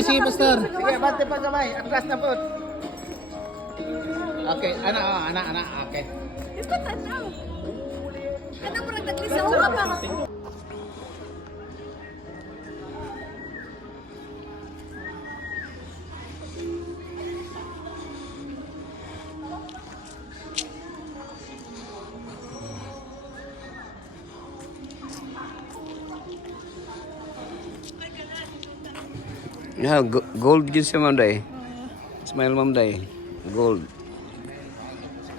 Sige, Pastor. Sige, bante pa kamay. Atras na po. Okay, ana, okay. Ito tanaw. Kanang murag naglisaw ka pa. Yeah, gold yun siya, Ma'am Day. Smile, Ma'am Day. Gold.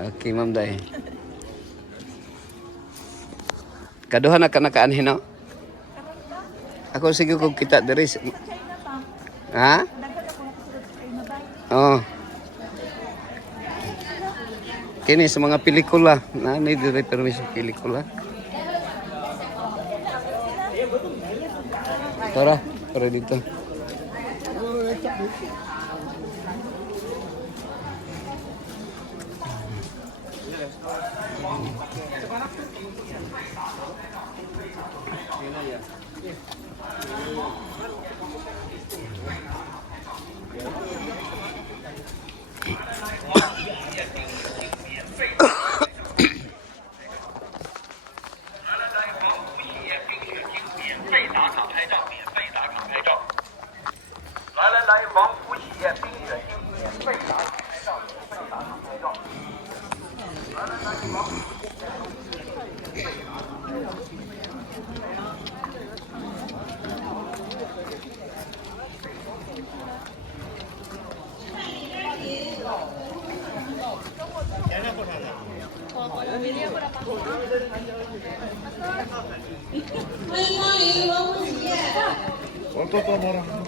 Okay, Ma'am Day. Kaduha na ka nakaanhin, no? Ako sige kung kita diri. Ha? Oh. Kini sa mga pelikula. Nani diri permission pelikula. Tara, para dito.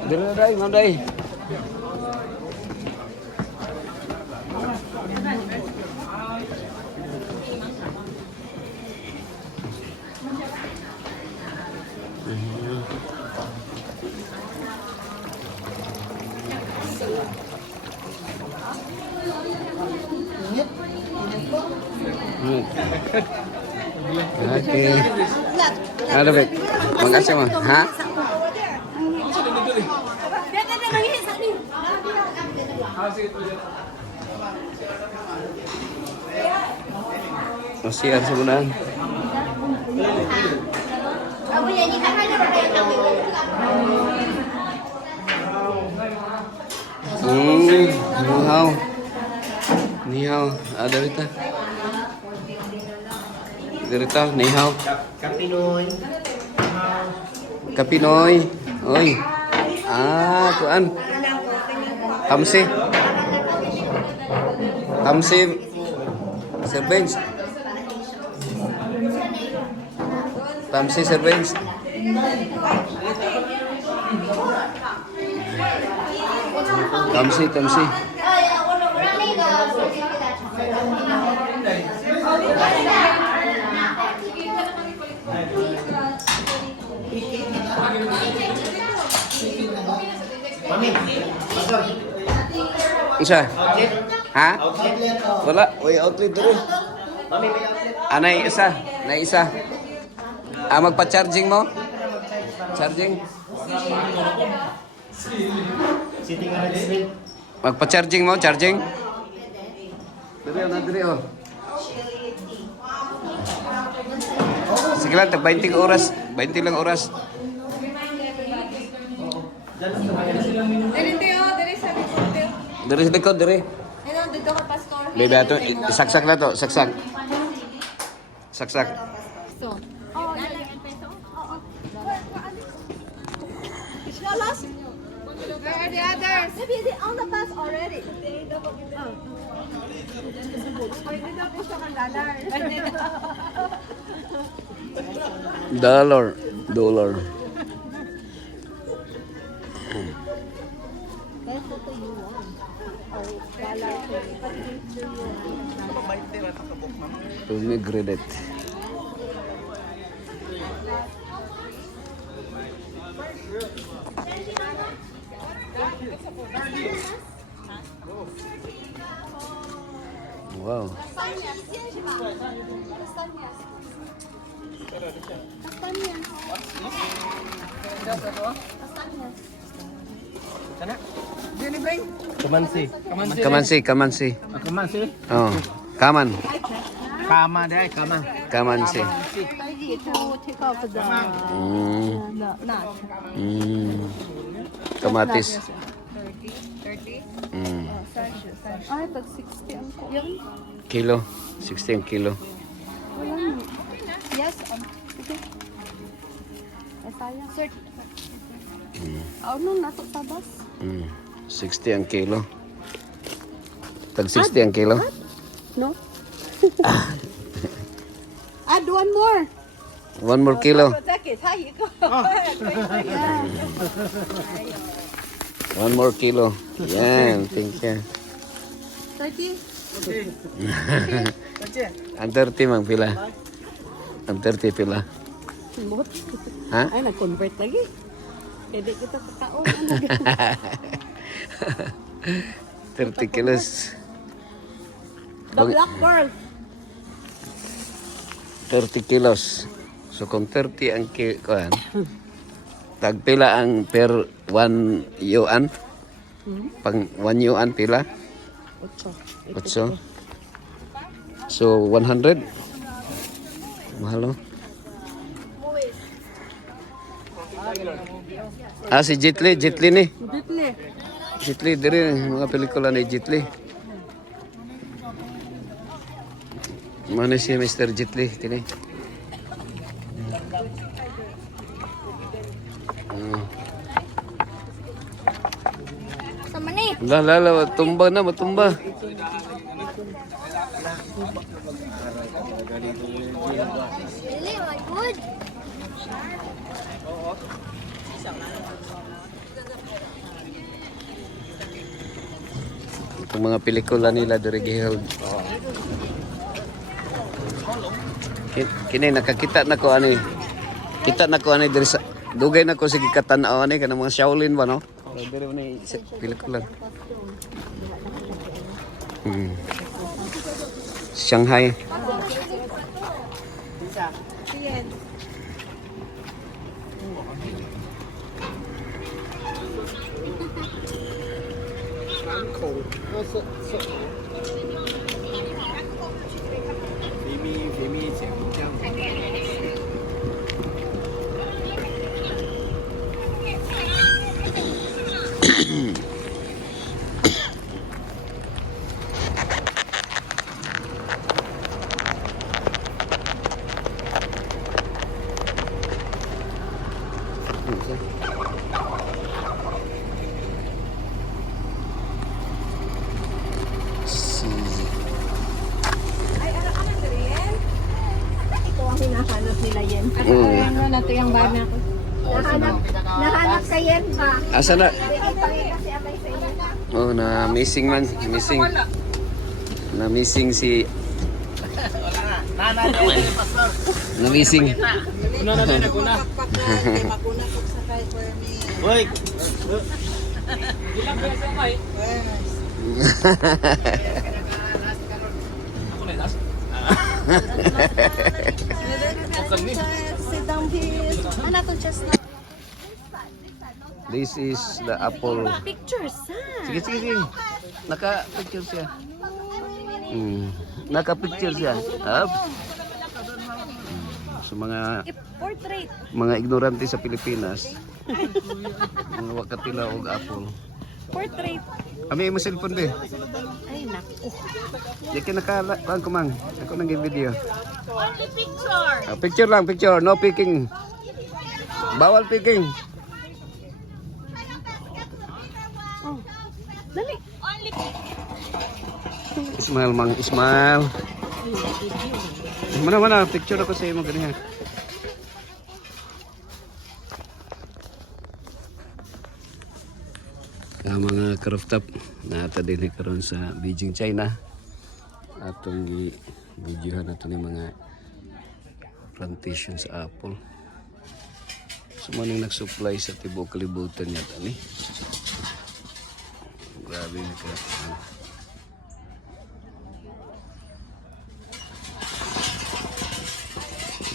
Diri na day, Ma'am Day. Okay. Ano ba? Mag-asa mo, ha? Masih ada sebenarnya. Ni hao. Ni hao, ada Rita. Rita, ni hao. Kapinoy. Kapinoy. Oi. Ah, kuan. Tamsi. Tamsi. Servings. Tamsi servings. Tamsi. Isa? Ha? Wala, way outlet dito. Anay isa, nay isa. Magpa-charging mo? Charging? Magpa-charging mo, charging? Diri oh. Sige lang, 20 oras. 20 lang oras. Diri sa likod, diri. Dito ka, Pastor. Bebe, ato, saksak na to, saksak. Saksak. So, Lost? Where are the others? Maybe they're on the bus already. Dollar. Pomegranate. Wow. Sana? Dili ba? Kamansi. Kamansi, kamansi. Kamansi. Oh, kaman. Kama dai, kama. Kamansi. Ready to take off the nut. Kamatis. 30. Mm. Ay, tag 60 ang ko. Yun. Kilo. 16 kilo. Wala mo. Yes, sige. Ay, sayang. 30. Ano, nato tabas? 60 ang kilo. Tag 60 ang kilo. No? Add one more. 1 more kilo. Take it. How you go? 1 more kilo. Yan, thank you. 30? Ang 30 mang pila. Ang 30 pila. Simot. Ha? Ay, nag-convert lagi. Pwede kita kakaon. 30 kilos. The black pearl. 30 kilos. So kung 30 ang kuan, tagpila ang per 1 yuan. Pang 1 yuan pila? 8. So 100. Mahal. Si Jetli ni. Dito Jetli diri mga pelikula ni Jetli. Mana si Mr. Jetli kini? Sama ni. La, tumba na, matumba. Really, my good. Itong mga pelikula nila diri giheld. Kini nakakita na ko ani. Kita na ko ani diri sa dugay na ko sige katanaw ani kanang mga Shaolin ba no? Diri ni pelikula. Shanghai. Ito ang hinahanap nila Yen. Ano na ito yung bana ko? Nahanap sa Yen ba? Asa na? Ipakita si Amay sa inyo. Oh, na missing man, missing. Na missing si na missing. Hoy. Sit down please. Ano itong chestnut? This is the apple. Pictures, ha? Sige. Naka-picture siya. Naka-picture siya. Up. So Portrait. mga ignorante sa Pilipinas. Mga wakatila og apple. Portrait. Ami mo cellphone be. Ay, naku. Di ka nakala ko mang. Ako nang video. Only picture. Picture lang, picture. No picking. Bawal picking. Oh. Dali. Only Ismail mang Ismail. Mana picture ako sa imo ganiha. Mga rooftop na ata din karon sa Beijing, China. Atong gi-videohan nato ni mga plantation sa apple. So maning nag-supply sa tibuok kalibutan yata ni. Grabe na ka.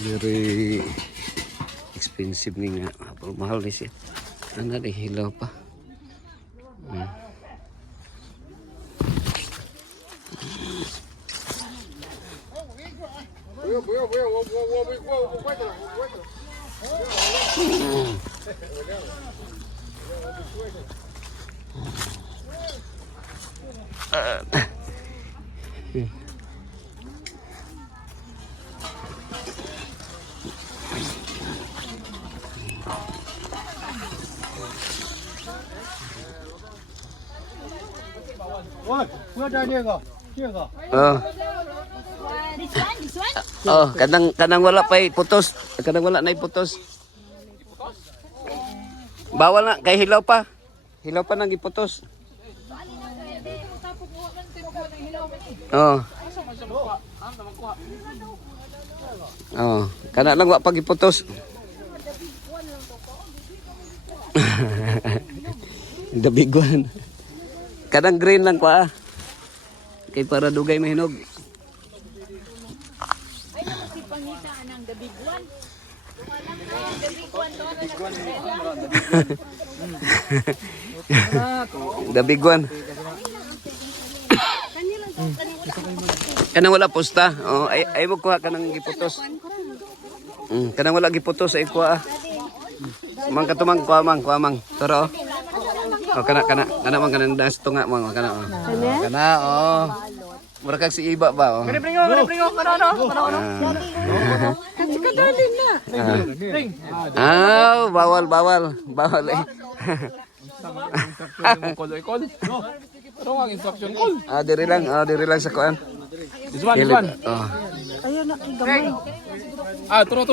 Very expensive ni nga apple, mahal ni siya. Ano na hilaw pa. Oh. Oh, kanang wala pa putos. Kanang wala na putos. Bawal na kay hilaw pa. Hilaw pa nang iputos. Oh. Oh, kana lang wa pag iputos. The big one. Kanang green lang pa. Kay para dugay mahinog. The big one. Kanang wala pusta. Oh, ay mo kuha kanang giputos. Kanang wala giputos ay kuha. Mang katumang kuha mang. Toro. Oh, kana man kanang das tunga mang kana. Kana oh. Mura kag si Iba ba oh. Pringo, ano? Kadalin na. Ah, bawal eh. Ah, diri lang sa kuan. This one. Oh. Ayun na, gamay. Ah, turo.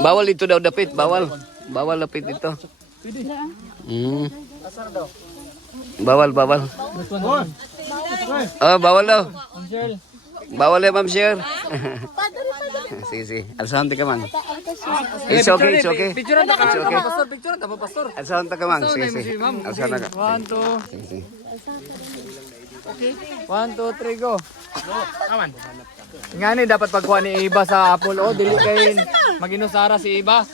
Bawal ito daw dapit, bawal. Bawal lapit ito. Bawal. Oh, bawal daw. Bawal ya, Ma'am Sher. Sige. Alsahan ka man. It's okay. Picture na ka, pastor. Alsahan ka man. Sige. Alsahan ka. 1, 2. Sige. Okay. 1, 2, 3, go. Aman. Nga ni dapat pagkuha ni Iba sa Apple. Oh, dili kay maginusara si Iba.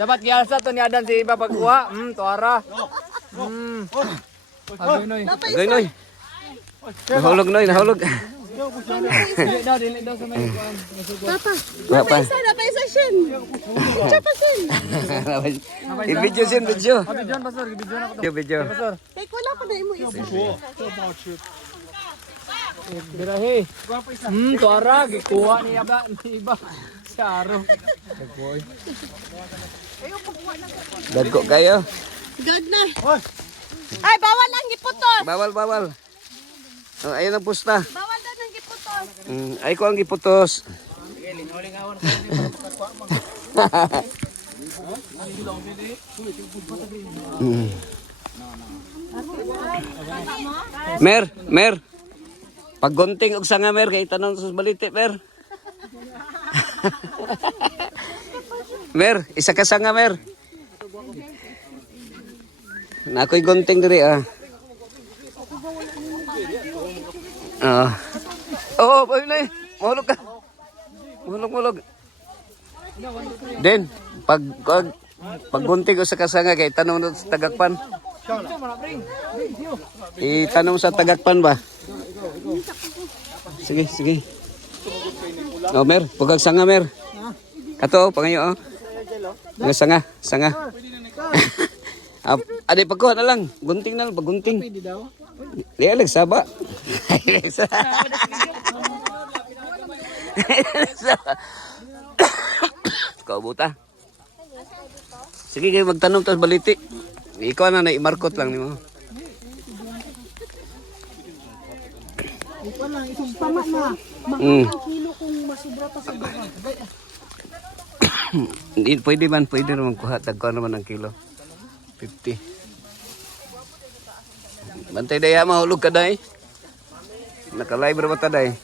Dapat gialsa to ni Adan si Iba pagkuha. Tuara. Noy. Nahulog. Dili daw sa may kuan. Papa. Napaisa sin. Chapasin. Video. Bidyon pastor, bidyon ako to. Video. Pastor. Kay wala pa na imo isa. Birahe. Tuara gikuha ni Iba. Saro. Boy. Dagko kayo. God na. Ay, bawal ang giputos. Bawal. Oh, ayun ang pusta. Bawal daw ang giputos. Ay ko ang giputos. Mer. Paggunting og sanga mer kay tanong sa balite mer. Mer, isa ka sanga mer. Na ako'y gunting diri ah. Oh, boy na. Mahulog ka. Mahulog. Den, paggunting ko sa kasanga kay tanong sa tagakpan. Itanong sa tagakpan ba? Sige. Oh, mer, pagag sanga mer. Ato, pangayo oh. Nga sanga. Ade pagkuha na lang, gunting na lang, paggunting. Liya saba. Kaubuta. Sige kayo magtanong tapos baliti. Ikaw na imarkot lang nimo. Ito lang, itong tama na. Mahal ang kilo kung masubra pa sa baka. Hindi, pwede naman kuha. Tagkuha naman ng kilo. 50. Bantay daya, mahulog ka day. Naka-live ba ta day?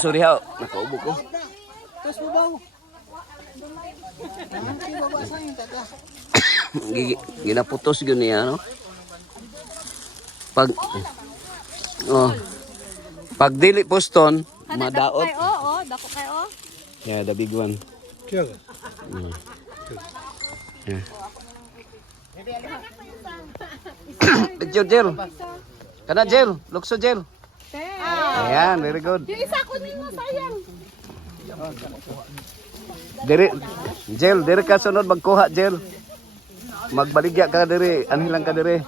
Sorry ha, nakaubo ko. Ginaputos yun niya, no? Pag dili poston, madaot. Dako kayo. Yeah, the big one. Yeah. Picture Jel. Kana Jel, lukso Jel. Ayan, very good. Yung isa ko nimo sayang. Diri Jel, diri ka sunod magkuha Jel. Magbaligya ka diri, anhilang ka diri.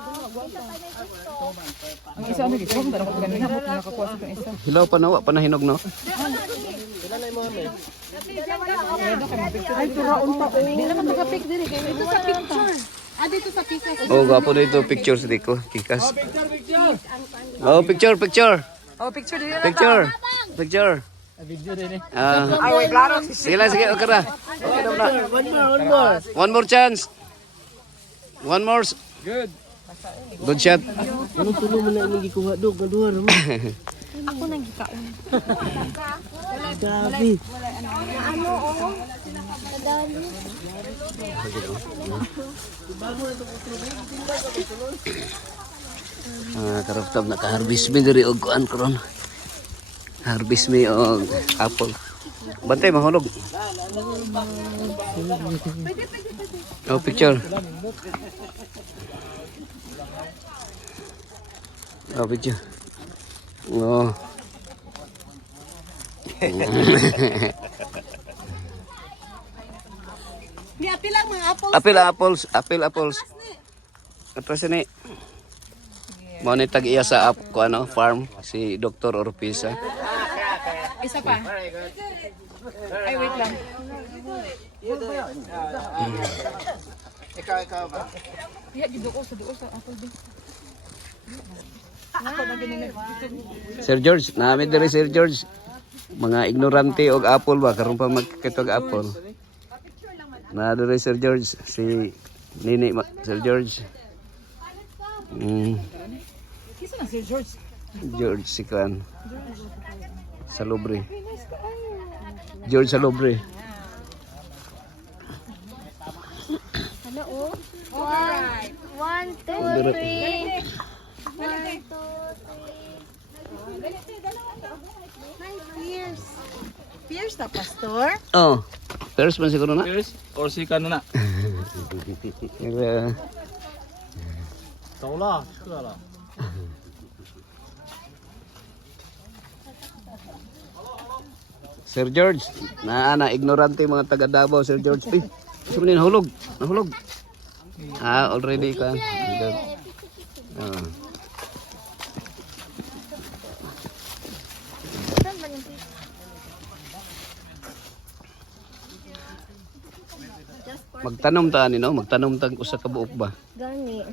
Ang isa ano gito, dara ko ganina mo nakakuha sa kang isa. Hilaw pa na, wa pa nahinog no. Ay, turaon pa. Hindi naman naka-pick din. Dito sa picture. Dito sa picture. Oh, gapo dito pictures dito, kikas. Oh, picture. Oh, picture din Picture. Video din eh. Wait, klaro. Sige, okay na. Okay na. One more chance. One more. Good. Good shot. Ano tulo mo na imong gikuha dog kaduha ra mo. Ako nang gikaon. Grabe. Ano, oh. Nadali. Karaftab na ka-harvest me diri og kuan karon. Harvest me og apple. Bantay mahulog. Oh, picture. Oh, picture. Oh. May apil lang mga apple. Apples. Ato ni. Mo ni tag iya sa ko ano, farm si Dr. Orpisa. Isa pa. Ay, wait lang. Ikaw ba? Iya, giduko sa apple din. Sir George, namin diri Sir George. Mga ignorante og apple ba karon pa magkitog apple. Na diri Sir George si Nini Sir George. Kisa na si George. George si kan. Salubre. George Salubre. Ano, oh? Alright. 1, 2, 3. 1, 2, 3. Nice ears. Pierce na pastor. Oh. First man siguro na. First or second na? Taula, sila. Sir George, na ignorante mga taga Davao Sir George. Eh, gusto mo nahulog. Already ka. Good. Magtanom ta ani no, magtanom ta usa ka buok ba. Gani.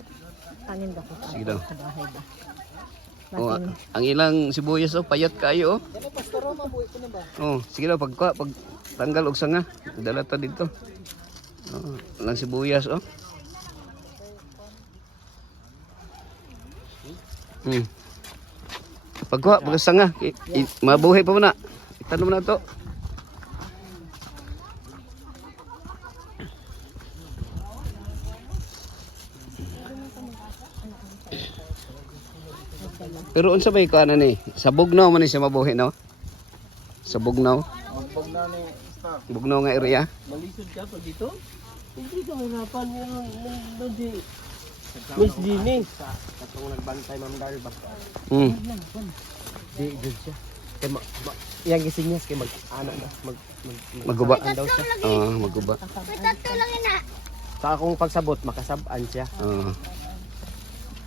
Kanin ba ko? Sige daw. Oh, ang ilang sibuyas oh, payat kayo oh. Oh, sige daw pag tanggal og sanga, dala ta dito. Oh, lang sibuyas oh. Pagkuha, pag sanga, mabuhay pa mo na. Itanom na to. Pero unsa may kuan ni? Sa Bugnaw man ni siya mabuhi no? Sa Bugnaw. Bugnaw nga area. Malisod ka pag dito? Hindi ka mahirapan yung di. Miss Dini. Katong nagbantay Ma'am Dar ba? Di good siya. Kay yang gisinyas kay mag-ana na Maguba. daw siya. Maguba. Tato lang ina. Sa akong pagsabot makasab-an siya.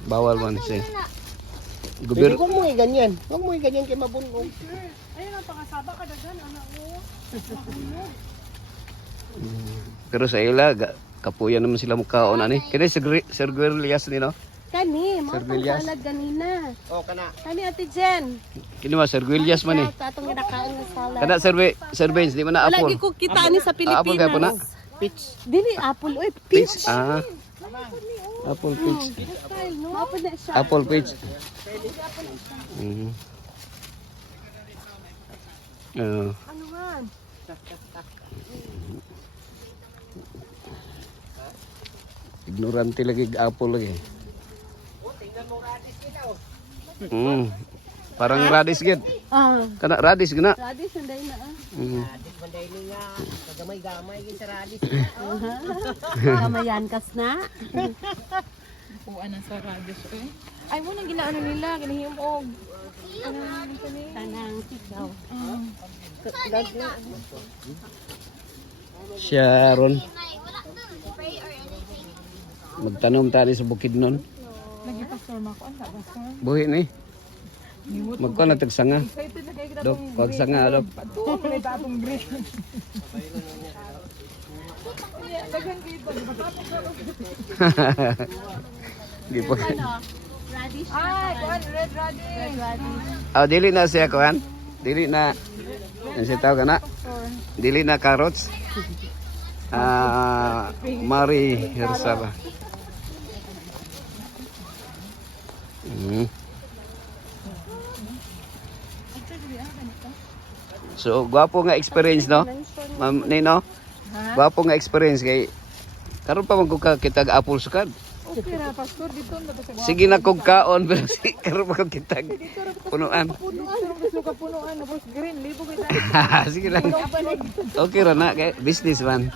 Bawal man siya. Pero kung mo ganyan, huwag mo ganyan kay mabungog. Ayun ang pakasaba ka dagan anak ko. Pero sa ila kapuyan naman sila mukhaon ani. Kini Sir Guerlias ni no? Kani, mo Sir itong Villas. salad ganina. Oh, kana. Kani Ate Jen. Kini ma Sir Guerlias man ni. Atong ginakain ng salad. Kana Sir Benz di man na Lagi apple. ko kita ni sa Pilipinas. Apple kaya po na. Peach. Dili apple oy, Peach. peach. Apple peach. Style, no? Apple na siya. Apple peach. Ano man? Ignorante lagi apple lagi. Parang radish gid. Kana radish gina. Radish anday na. Manday niya, gamay-gamay gid sa radis. Kamayan kas na. Puan na sa radyo. Ay, mo nang ginaano nila. Ginahiyom og. Tanang sigaw. Sharon. Magtanom tayo sa bukid nun. Lagi pastor mako an pastor. Buhi ni. Magko na tagsanga. Excited na kay kita Dok, pag sanga dok. Patuwa pa rin tatong green. Dagan kayo pa. Di po. Radish. Ay, kuan red radish. Oh, dili na siya kuan. Dili na. Yan siya tawag na. Dili na carrots. Mari Hersaba. So, gwapo nga experience, no? Ma'am Nino? Gwapo nga experience kay karon pa man ko ka kitag apple sukad. Okay ra pastor dito na sa Sige na kog kaon pero si karon pa ko kitag punuan. punuan. Gusto ka punuan na green libo kita. Sige lang. Okay ra na kay business man.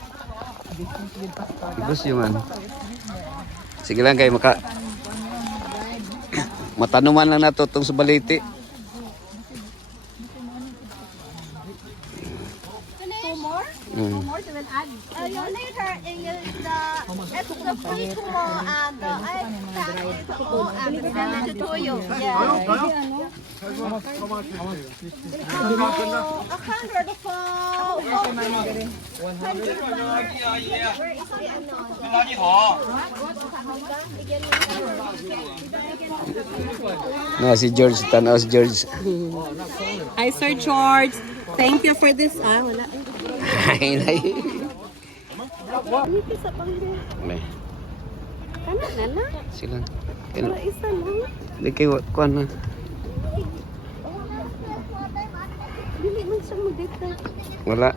Negosyo man. Sige lang kay maka matanuman lang nato tong sa baliti. More to an add. You later use the extra free mo and the toyo. Yeah. 100 for Na si George tanaw si George. Hi, Sir George. Thank you for this. Wala. Ay nay. Dito sa pangre. May Kana na na. sila. Pero isa lang. Di kay kuan na. Dili man siya mo dito. Wala.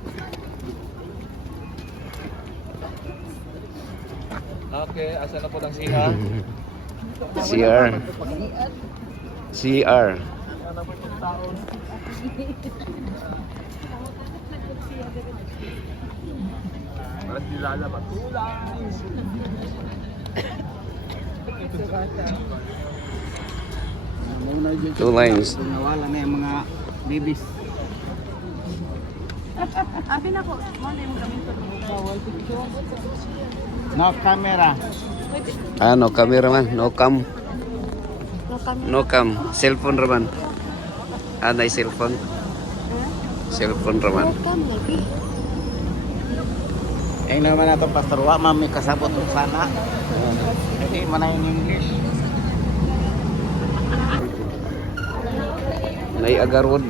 Okay, asa na po ang siha? CR. CR. Two lines. Nawala na yung mga babies. Abi na ko, mo na yung gamit bawal picture. No camera. No camera man, no cam. No cam, cellphone raman. Nay cellphone. Cellphone raman. Ayun naman nato Pastor Wa, mami kasabot ko sana. Hindi man na yung English. Nay agarwod.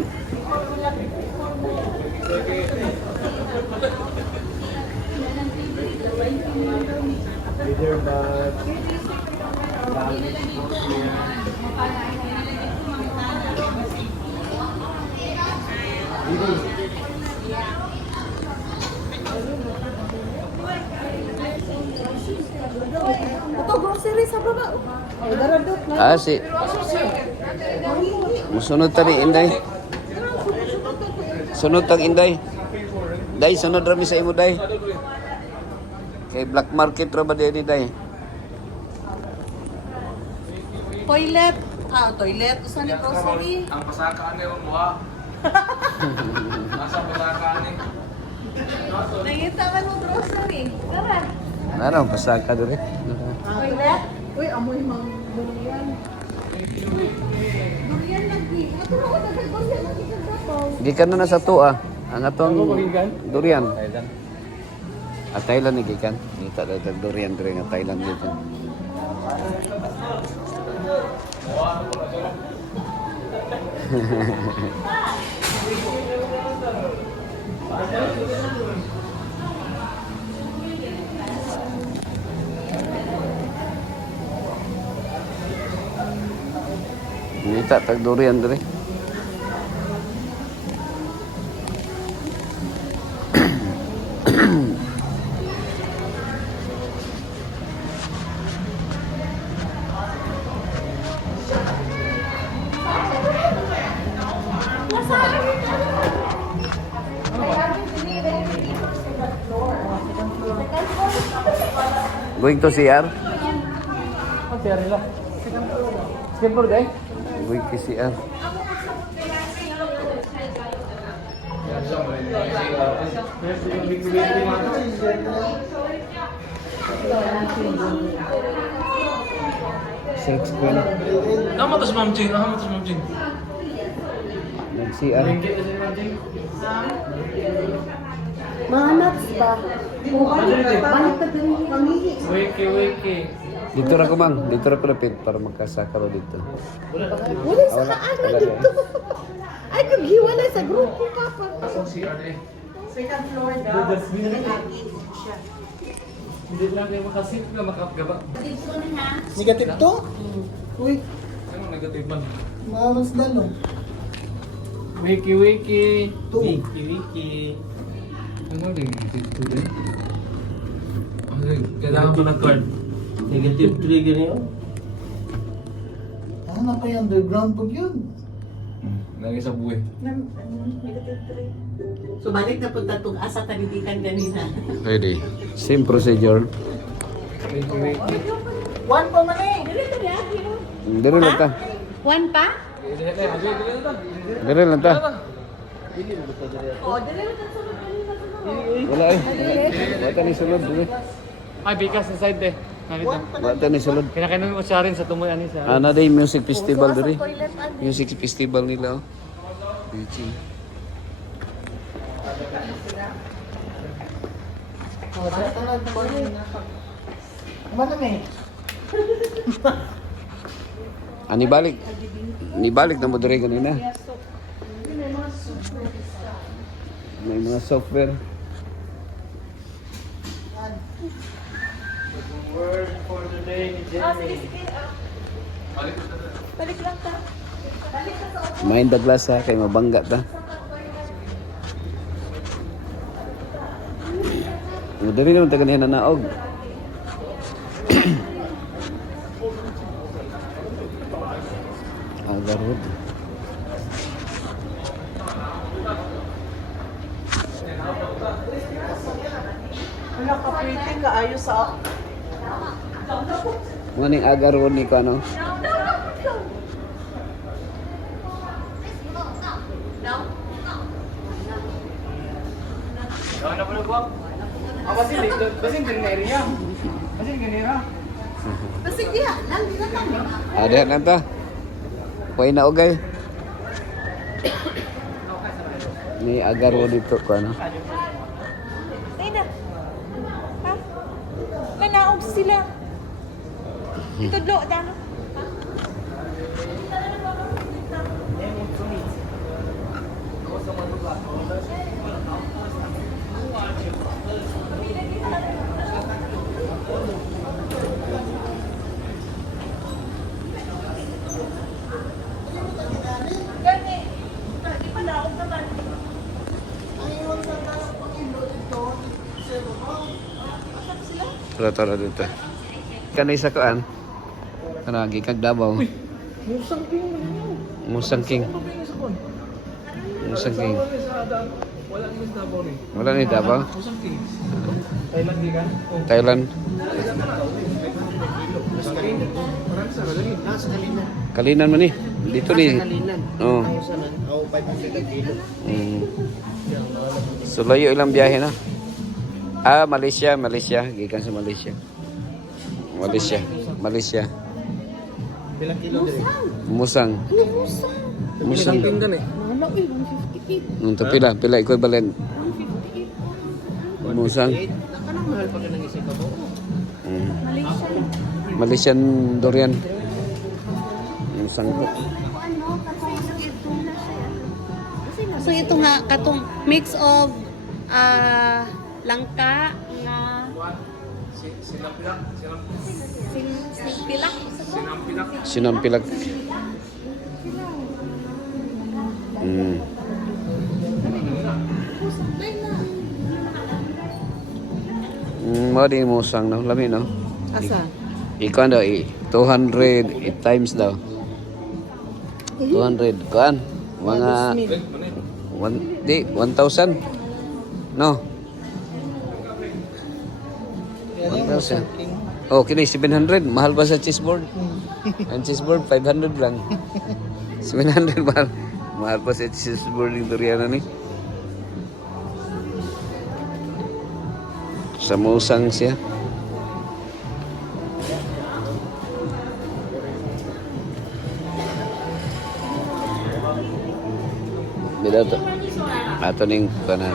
Ito grocery sa baba. Si musunod tani Inday. Sunod tag Inday. Day sunod rami sa imo day. Kay black market ra ba dinhi day? Toilet. Toilet. Usa ni grocery. Ang pasaka ni mo ha. Nasa pasaka ni. Nangita ka ng grocery. Tara. Nara pasaka diri. Toilet. Uy, amoy mang durian. Durian lagi. Ato na ko dagdag durian lagi sa dapaw. Gikan na sa tuwa. Ang atong durian. Thailand ni gikan. Kita dag durian diri nga Thailand dito. Kita tag durian diri. Going to CR? CR nila. Skateboard eh? Wiki CR. Sex queen. Nama terus Ma'am Jing, Nag-CR. Mga nuts ba? Balik ka din pamili. Wiki. Dito ra ko mang, dito ra ko lapit para magkasaka ro dito. Wala sa kaano dito. Ay, kaghiwalay sa grupo, Papa. Second floor daw. Hindi lang kayo makasip na makapgaba. Negative to? Uy, Ano negative man? mamas dalo. Wiki. Two. Wiki. Ano din? Dito din? Kailangan ko ng card. Negative 3 ganyan. Ano pa yung underground pag yun? Lagi sa buhay. So balik na punta itong asa tanidikan kanina. Ready. Same procedure. Wiki. One pa man eh. Dire lang ta. One pa? Dire lang ta. Wala eh. Wala ni sulod dire. Ay, bikas sa side eh. Nalito. Wala ni sulod. Kinakainan ko siya rin sa tumoy ani sa. Ana day music festival dire. Music festival nila oh. Beaching. Ano eh? Ani balik. Ni balik na mo dire kanina. May mga software. Word for the day ni Jenny. Mind the glass ha, kay mabangga ta. Diri naman ta kanina naog. Agarwood. Wala ka pretty ka ayos sa Maning agarwood ni ko ano. Ano ba nagwa? Basin din na area. Basin ganira. Basig diha, lang kami. Ada lang ta. Pwede na ogay. Ni agarwood dito ko ano. Tina. Ha? Manaog sila. Ito do, dano. Tara dito. Kanay sa kuan. Kana gikag Davao. Musang King. Musang King. Wala ni Davao ni. Wala ni Davao. Musang King. Thailand di kan? Thailand. Kalinan man ni. Dito ni. Oh. Oh, 500 ang kilo. So layo ilang biyahe na. Ah, Malaysia. Gikan sa Malaysia. Bilang kilo dire? Musang. Musang. King kan eh. Ano eh, 158. Nung pila equivalent. Musang. Kanang mahal pa ka ng isang kabo? Malaysian durian. Musang po. So ito nga katong mix of langka nga pilak. Sinampilag. Mo di musang no, lami no. Asa? Ikaw daw 200 times daw. 200 kuan mga 1,000 no. 1,000. Oh, kini 700. Mahal ba sa chessboard? Ang chessboard 500 lang. 700 mahal. Mahal pa sa chessboard yung durian ni. Samusang siya. Bila to. Ato ning kanan.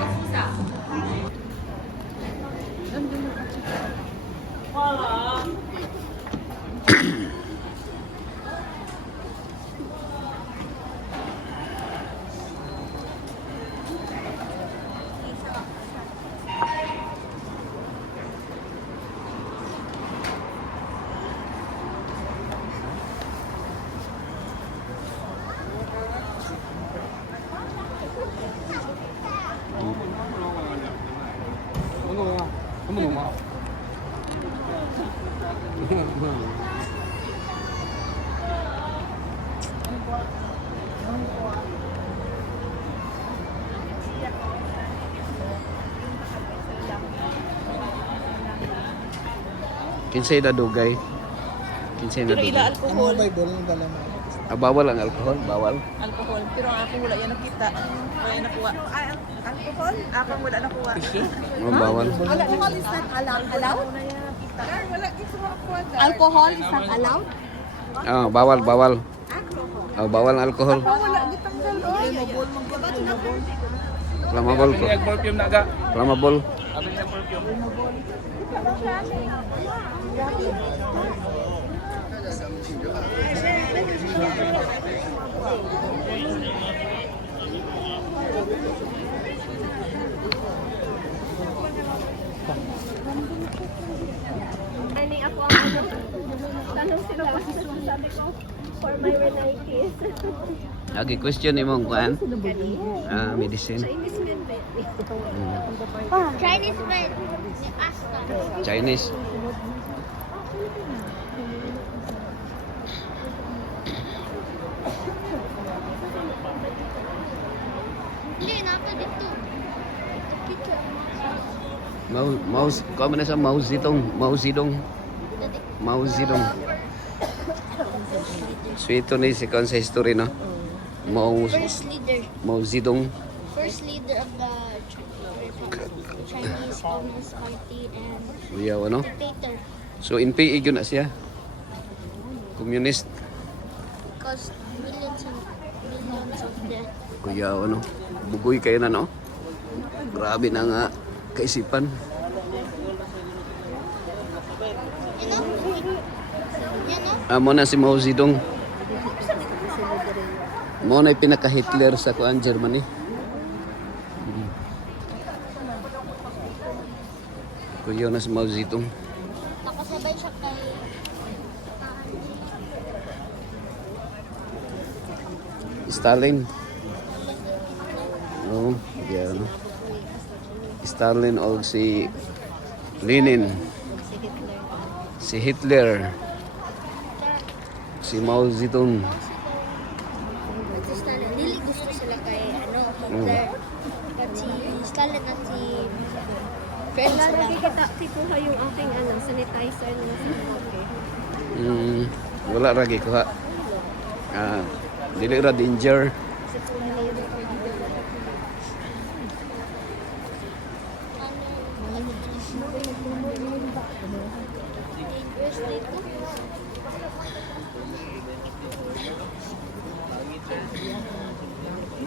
Kinsay na dugay. Kinsay na Pero dugay. ila alcohol. Bible ang dala mo. Bawal ang alcohol, bawal. Alcohol. Pero ang ako wala yan nakita. Wala yan nakuha. Ay, alcohol? Akong wala nakuha. Bawal. Alcohol is not allowed? Wala ito nakuha. Alcohol is not allowed? Oh, bawal, bawal. Oh, bawal ang alcohol. Wala gitanggal. Flammable ko. Flammable. Ani ako ang tanong sila pa sabi ko for my rhinitis. Lagi question ni mong kuan. Medicine. Chinese man. Asta. Chinese. Hindi na pa dito. Mau kau mana sa Mao Zedong, Mao Zedong. Mao Zedong. So ito ni si kon sa history no. First leader. Mao Zedong. First leader of the Chinese Communist Party and Kuya ano? dictator. So in PE yun na siya. Communist. Caused millions of death. Kuya ano? Bugoy kayo na no. Grabe na nga kaisipan. You know? You know? Amo na si Mao Zedong. Mo na pinaka-Hitler sa kuan Germany. Kuya na si Mao Zedong. Nakasabay siya kay Stalin. Oh, yeah. Stalin o si Lenin. Si Hitler. Si Mao Zedong. si Stalin. Dili gusto sila kay Hitler. At si Stalin at si friends sila. Kita tikuha yung aking sanitizer na sa coffee. Wala lagi ko ha. Dili ra danger.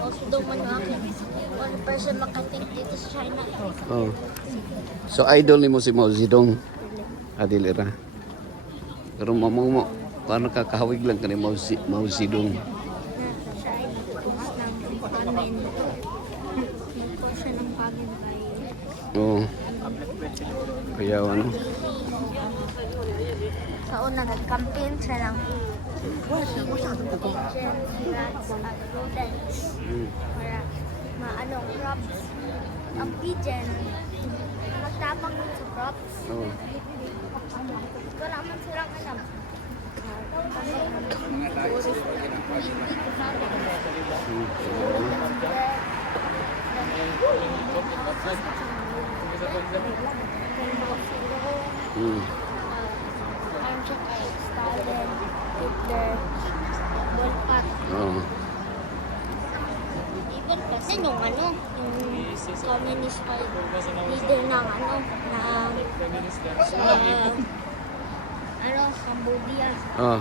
Also, daw man yung akin. One person makating dito sa China. Oh. So idol ni mo si Mao Zedong. Dili ra. Pero mo paano ka kahawig lang kani Mao Zedong. Siya ay nagpukas ng pagkain. Nagpukas siya ng pagkain kay Oh. Kaya ano? sa una nag-campaign siya ng agents, rats, at rodents para maano crops. Ang pigeon, magtapang dun sa crops. Oh. Ito naman silang alam. siya kay Stalin, Hitler, Bonaparte. Oh. Even kasi yung ano, yung communist leader ng ano, Cambodia. Oh.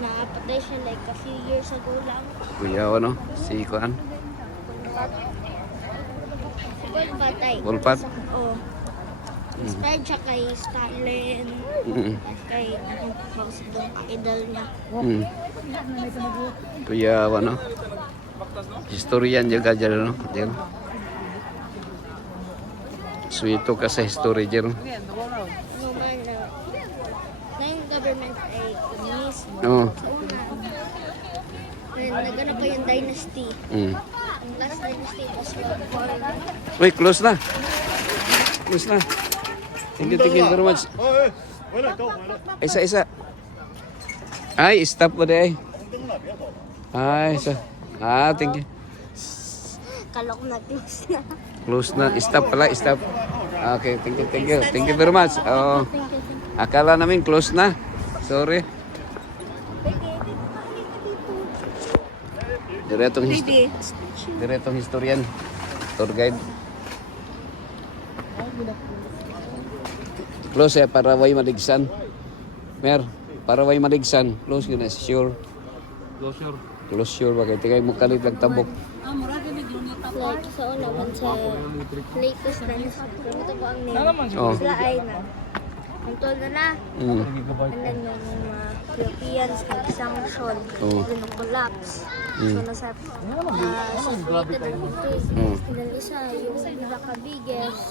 Napatay siya like a few years ago lang. Kuya ano? Si Kuan? Patay. Volpat? Oo. Inspired siya kay Stalin, Mm. kay Mao Zedong, idol niya. Mm. Kuya ano? Historian juga dyan no? Dyan. Suito ka sa history dyan. No man, na yung government ay communist. Oo. Naganap pa yung dynasty. Mm. Ang last dynasty was Rothschild. Uy, close na. Close na. Thank you very much. Isa. Ay, stop mo deh. Ay, isa. Thank you. Kala ko na-close na. Close na. Stop pala, stop. Okay, thank you. Thank you very much. Oh, akala namin close na. Sorry. Diretong historian. Tour guide. Close ya para way maligsan. Mer, para way maligsan. Close yun na sure. Closure ba kay tingay mo kalit lang tabok. Like, sa una man sa latest dynasty. Ito po ang name. Oh. Sila ay na. Ang tol na. Mm. And then yung mga Europeans nag-sanction. Oh. Then collapse. So nasa separated ang countries. Mm. And then isa yung pinaka-biggest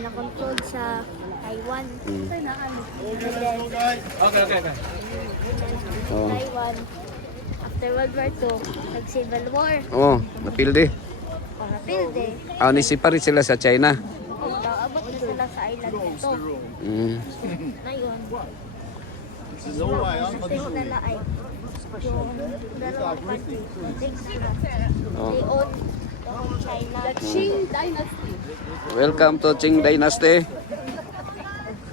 na control sa Taiwan. Mm. And then Oh. Taiwan. After World War II, nag-civil war. Oh, napildi. O napilde. Nisipari sila sa China. Abot na sila sa island nito. Mm. Ngayon, sa state nila ay yung dalawang party, Oh. they own the whole China. The Qing Dynasty. Welcome to Qing Dynasty.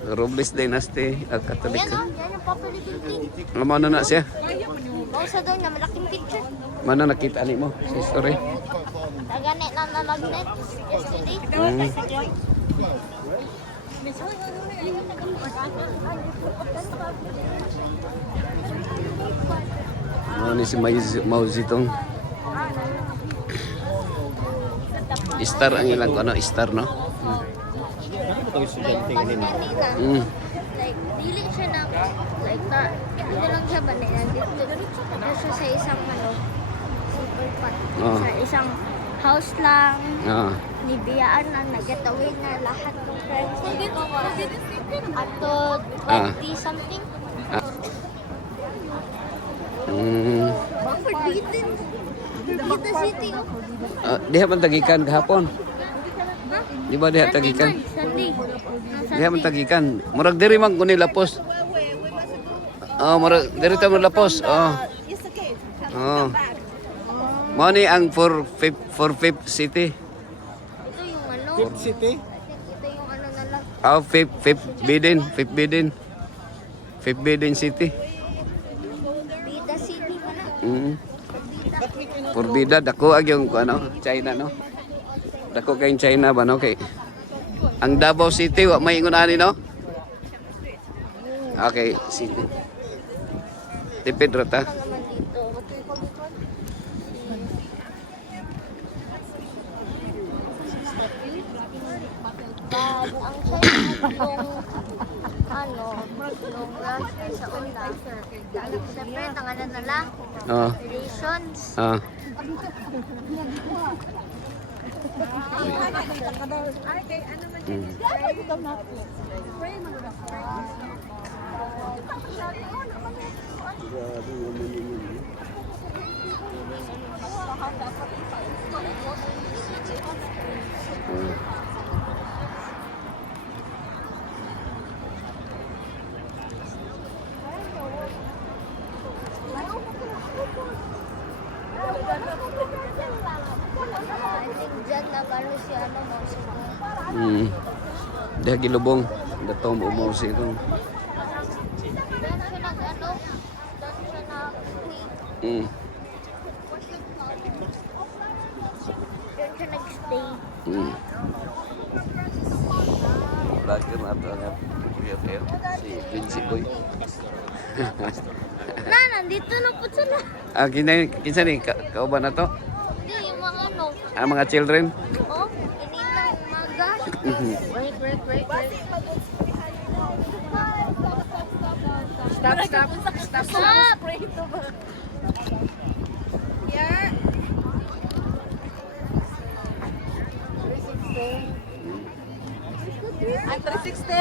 Robles Dynasty at Catholic. Yan o, yan yung popular building. Ano na siya? Bausa doon na malaking picture. Mana nakita ni mo sa story? Naganit na nalagnet yesterday. Ano ni si Mao Zedong? Star ang ilang ano, star no? Kanina, Mm. like, dili siya na, like, dito lang siya ba na dito siya sa isang, simple part. Oh. Sa isang house lang, Ah. nibiyaan na, nagatawin na lahat ng friends. Ato, Ah. 20 something. Mm. Forbidden. Kita city, Diha man tagikan gahapon. Di ba diha tagikan? Sunday. Diha man tagikan. Murag diri man kuno lapos. Oh, murag diri ta mo lapos. Oh. Oh. Mao ni ang for fifth city. Ito yung ano. City? Ito yung ano na lang. Fifth Bidin City. Bida City pa na. Mm. Forbida dako ag yung ano, China no. Dako kay China ba no kay. Ang Davao City wa may ingon ani no. Okay, city. Tipid ra ta. Naman dito. Pag ang China yung Russia sa una. Siyempre, tanganan na lang. Oh. Relations. Ah. I think dyan na balo si ano mo. Mm. Diha gilubong. Datom umor si itong Doon siya nag-ano? Doon siya nag-stay. Mm. Doon siya nag-stay. Mm. Vlogger na ito nga. Si Vinci Boy. Na, nandito na po sila. Ah, kinsa ni? Kauban na to? Hindi, yung mga ano. Ah, mga children? Oh, initang umaga. Wait. Stop. Stop! Here. I'm 360.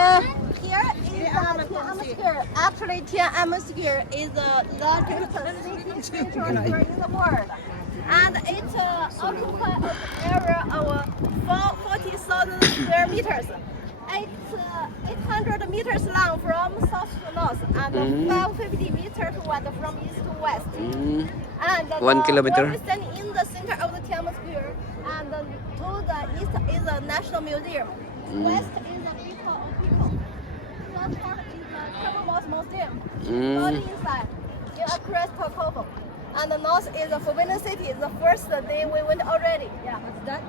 Here is atmosphere. Actually, atmosphere is the largest city in the world. And it occupies an area of 40,000 square meters. It's 800 meters long from south to north and 550 meters wide from east to west. Mm. And 1 kilometer. where we stand in the center of the atmosphere, and to the east is the National Museum. West is the people of people. North part is the Commonwealth Museum. All inside in a crystal cove. And the north is the Forbidden City. The first day we went already. Yeah. What's that?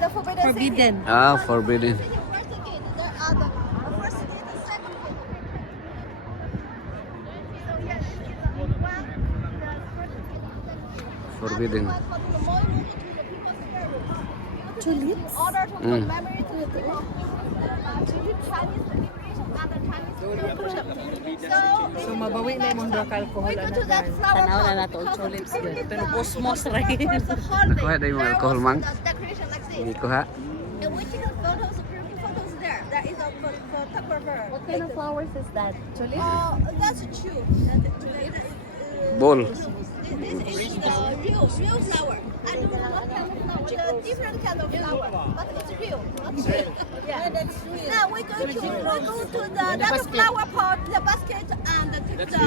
The Forbidden City. Ah, forbidden. City, first gate. There are the first gate, the second gate. So yes, this is the one, the first gate. Forbidden. Tulips? In order to commemorate the people, Chinese liberation and the Chinese revolution. So mabawi na yung mga alcohol. We go to that flower Tanaw na pot nato because tulips the yun. people Pero did cosmos the rin. first holiday. Nakuha na yung There alcohol, was mang? the decoration like this. Hindi ko ha. And we take photos, beautiful photos there. There is a photographer. What kind of flowers is that? Tulip? That's true. Ball. This is the real flower. I don't know what kind of flower. The different kind of flower, but it's real. Yeah, that's real. Now we go to that flower pot, the basket, and take the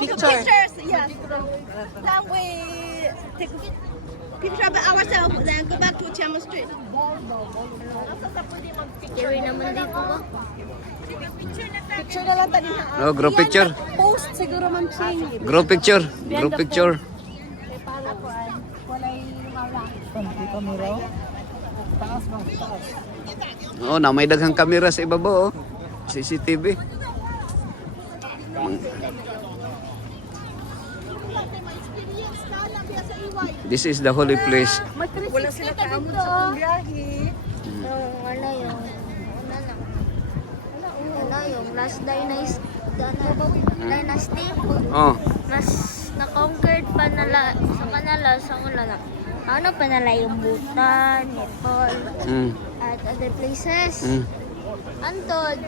pictures. Yes. Then we take picture of ourselves. Then go back to Tianmu Street. Jerry naman dito ba? Picture na lang tadi. Oh, group picture. Post siguro man change. Group picture. Group picture. Oh, na may daghang kamera sa ibabaw, oh. CCTV. This is the holy place. Wala sila kaamon sa biyahe. Yung ano yung yung last dynasty Oh, mas na-conquered pa nala sa kanila sa kanila. Ano pa nila yung Bhutan, Nepal, mm, at other places. Antod,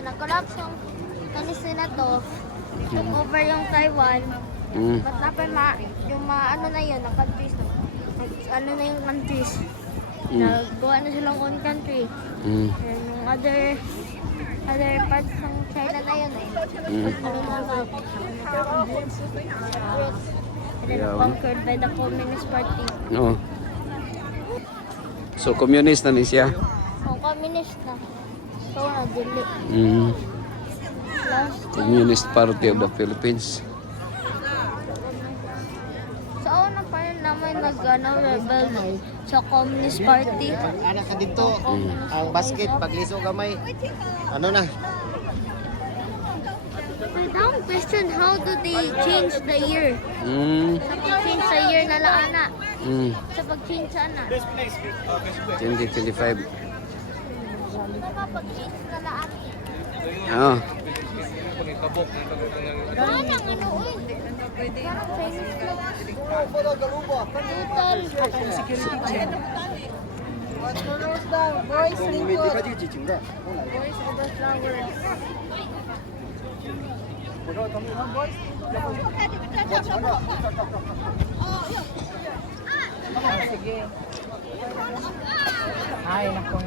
na-collapse yung kanis na to, took over yung Taiwan, but yung ano na yun, na countries, ano na yung countries, naggawa na silang own country. And yung other parts ng China na yun conquered by the Communist Party. oh. So, communist na ni siya. Ang communist na. So, nadili. Last Communist Party of the Philippines. sa una pa rin naman rebel sa Communist Party. Anak ka dito. Ang basket, pagliso gamay. Ano na? Now question, how do they change the year? Sa pag-change sa year na laana. Sa pag-change sana. 2025. Sa pag-change na laana. Oh. Parang ano, uy. Parang Chinese club. Total. Boys lingkod. Boys of the flowers. Ay, nako.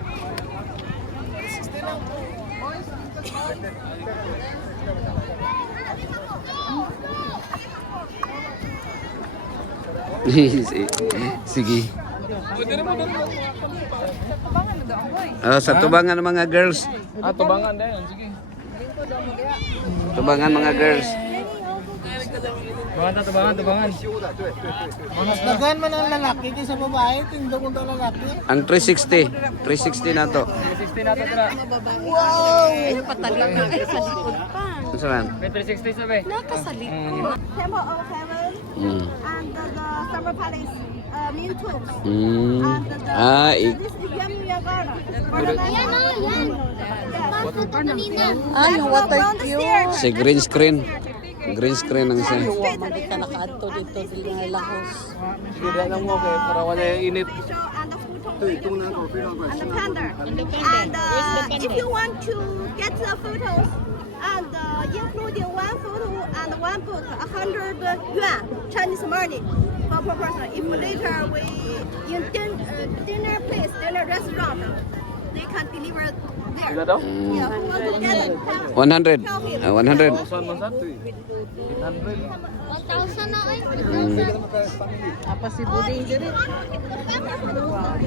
Sige. Sa tubangan ng mga girls. Ah, tubangan din. Sige. Tubangan mga girls. Tubangan. Mas dagan man ang lalaki kaysa babae, tindog kung daw lalaki. Ang 360. 360 na to. 360 na to tira. Patalim na ay sa likod pa. Ano saan? May 360 sabi. Nakasalikod. Temple of Heaven Mm. and the Summer Palace, New Tombs. Mm. And this is Yamuyagara. Yan o, yan. Basta ito kanina. Ah, yung water Around the stairs. Si green screen. Green screen ang siya. Hindi ka nakaadto dito din nga lahos. Sige, dahil lang mo kayo para wala yung init. And the photo and the panda. And if you want to get the photos, and including one photo and one book, 100 yuan Chinese money per person. If later we in dinner place, dinner restaurant, they can deliver there. Sila daw? Yeah, who want to get it? 100. 100. Saan man sa ito eh? 800. 1,000 na ay. Apa si Buding diri?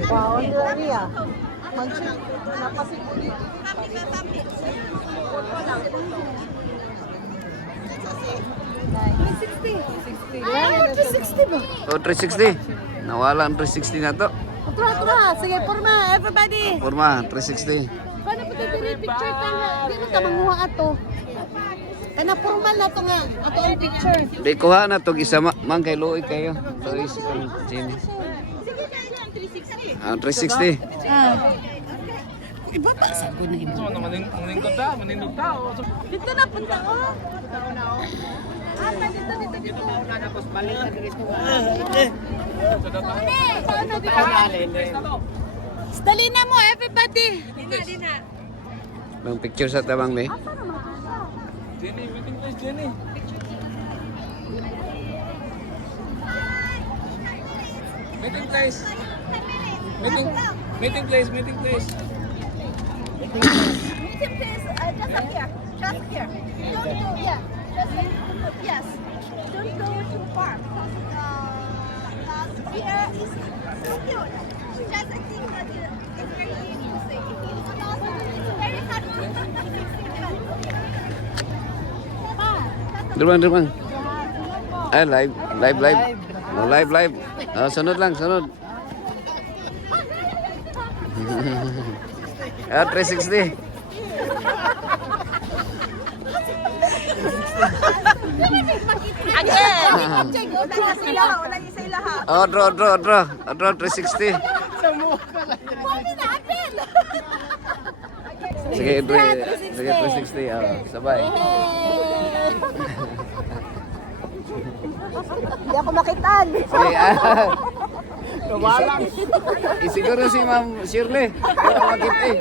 Wow, nila niya. Manchi, napa si Buding. Ay, 360 ba? Oh, 360. Nawala ang 360 na to. Tura. Sige, porma, everybody. Forma, 360. Paano pa diri picture tayo? Di mo ka manguha ato. Kana formal na to nga. Ato ang picture. Di kuha na to isa man kay Luoy kayo. So isi kang Jenny. Ah, 360. Iba pa sa ko na iba. Maningkot ta, manindog tao. Dito na punta ko. Dali na mo, everybody. Bang picture sa tabang be. Jenny, meeting place Jenny. Meeting place. Meeting place. Meeting place, just up here. Just here. Don't go, yeah. Just yes. Don't go too far because here is so cute. Just I think that it's very easy to see. And also it's very hard to Durman. Ay, live. Oh, live. Oh, sunod lang. Ah, 360. Oh, draw. Draw 360. Sige, 360. Oh, sabay. Hindi ako makitaan. Sige, Isiguro si Ma'am Shirley. Wala makit eh.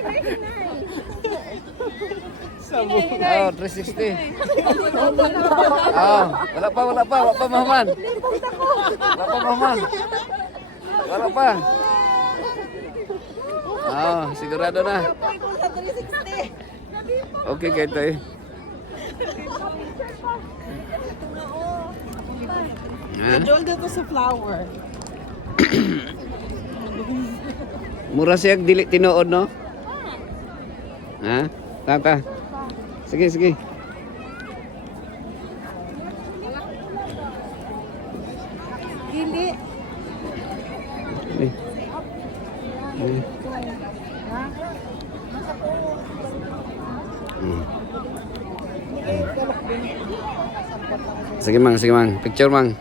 Oh, 360. Oh, wala pa maman. Wala pa. Oh, sigurado na. Okay, kayo tayo. Jol dito sa flower. Mura siya dili tinuod, no? Ha? Tata. Sige. Dili. Sige mang. Picture mang.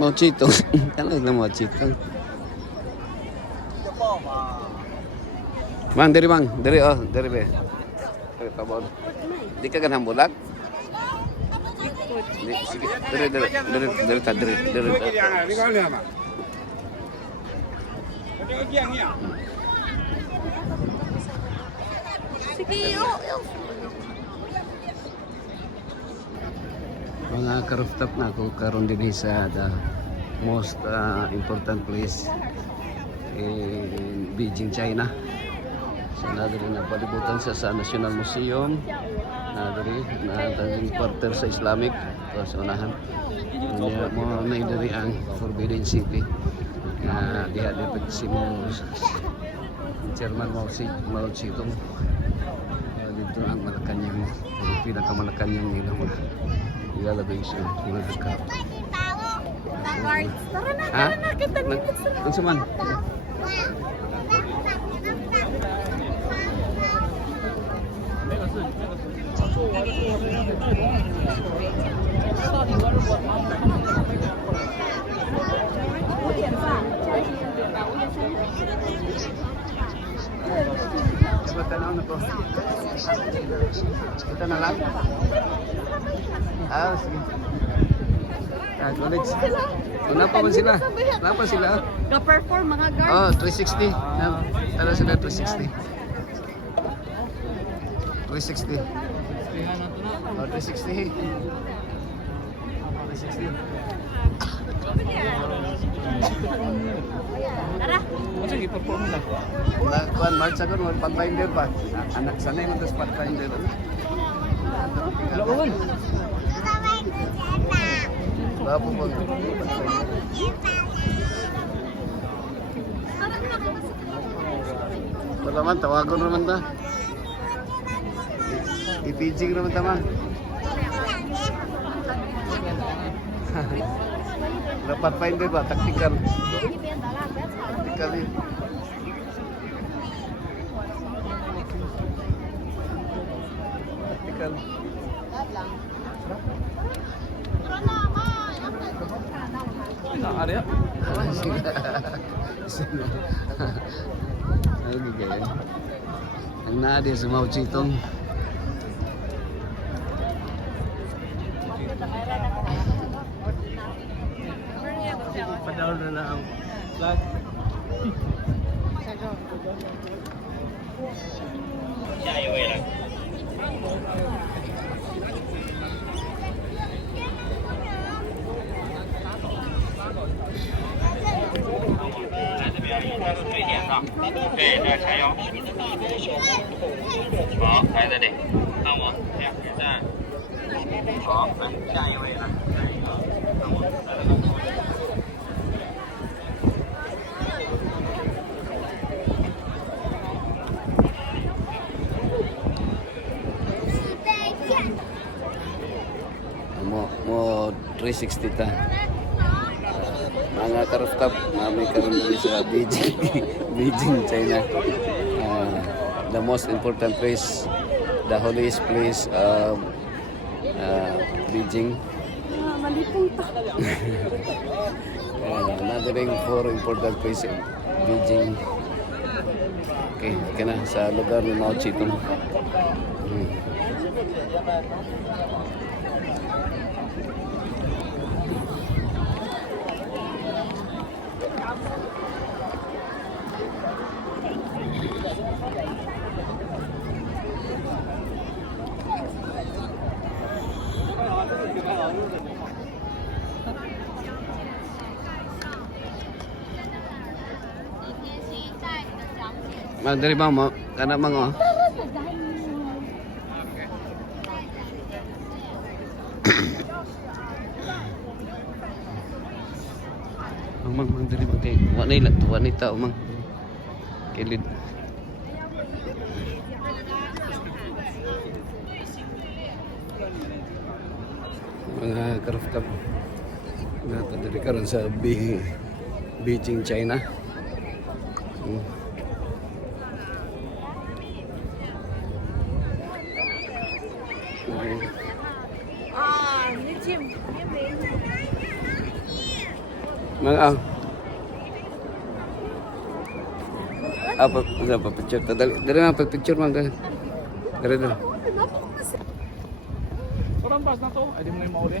Mochito. Kala na mochito. Mang, diri mang. Diri be. Diri tabon. Di ka ganang bulag? Di, sige. Dire ta. Mga ka-rooftop na ako karon din sa the most important place in Beijing, China. So nadiri na palibutan sa National Museum. Nadiri na taging quarter sa Islamic sa unahan. Niya mo na diri ang Forbidden City. Na diha dito si Chairman Mao Zedong. Dito ang Malacanang, ang pinakamalakanyang nila mga ilalabation, mga kakap. Ha? Ang saman? Kita na lang? Ah, sige. Ah, college. Kenapa man sila? Kenapa sila? Ga-perform mga guard. Oh, 360. Tala sila 360. 360. Oh, 360. 360. Masa gi-perform na? Kuan March agon mo Pathfinder ba? Anak sanay mo tas Pathfinder. Lawan. Bapo po. Wala man, tawagon naman ta. I-paging naman ta man. Dapat finder ba? Tactical. Tactical yun. Tactical. Area. Lagi kaya. Ang naadi sa Mao Zedong. Padaw na ang flag. Mo 360 ta. Mga ka-rooftop, namin karon diri sa Beijing, China. The most important place, the holiest place of Beijing. Malipong ta. Another 4 important place in Beijing. Okay, kana sa lugar ni Mao Zedong. Dari ba mo? Kana mga Mang dari ba kay wanita umang kilid. Mga ka-rooftop na dari karon sa Beijing, China. Mga apa picture ta dali na picture man ka. Dali. Kurang bus na to. Ay, di mo na yung mauli.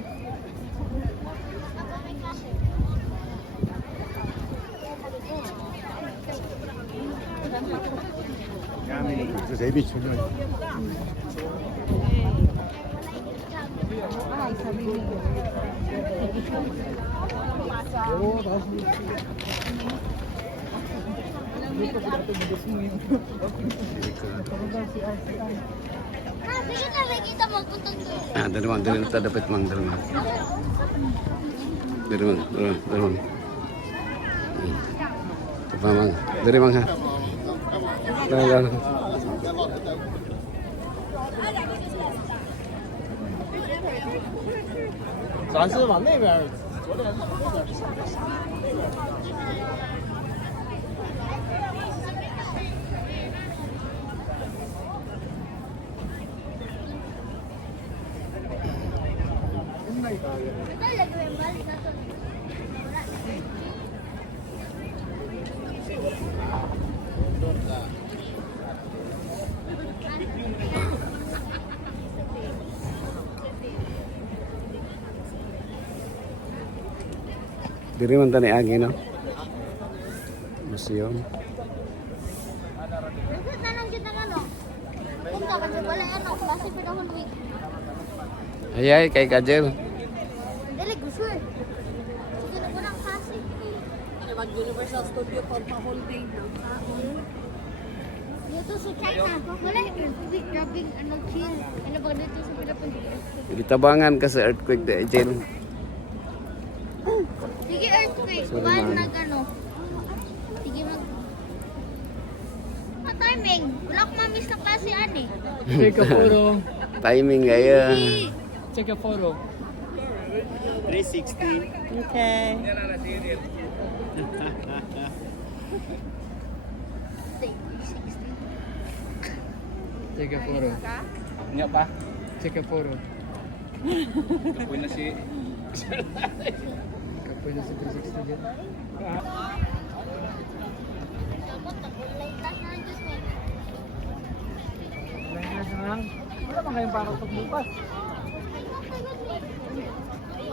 Sige na, nakikita mo puntong doon. Ah, dalawang dapat mang dalawang. Dalawang. Tapamang. Dalawang ha. Dalawang.咱是往那边。 Talaga yung balik na to. Diri man tani agi no. Museum. Nagsit na lang dyan ng ano. Punta kasi wala ano, klase pa na week. Ayay kay Kajel. Dali, gusto eh. Sige na ko ng klase. Mag-Universal Studio pa whole day na. Dito sa China, wala earthquake, grabing ano, chill. Ano ba dito sa Pilipinas? Gitabangan ka sa earthquake da Jel. Sige, earthquake. Sorry, Bahan man. nag ano. Sige, timing. Wala akong mamiss na klase, ani. Take a photo. Timing gaya. Take a photo. 360. Okay. Take a photo. Nya pa? Take a photo. Kapoy na si 360 dyan. Dapat nag-online class na lang dyan eh. Wala bang kayong para pagbukas?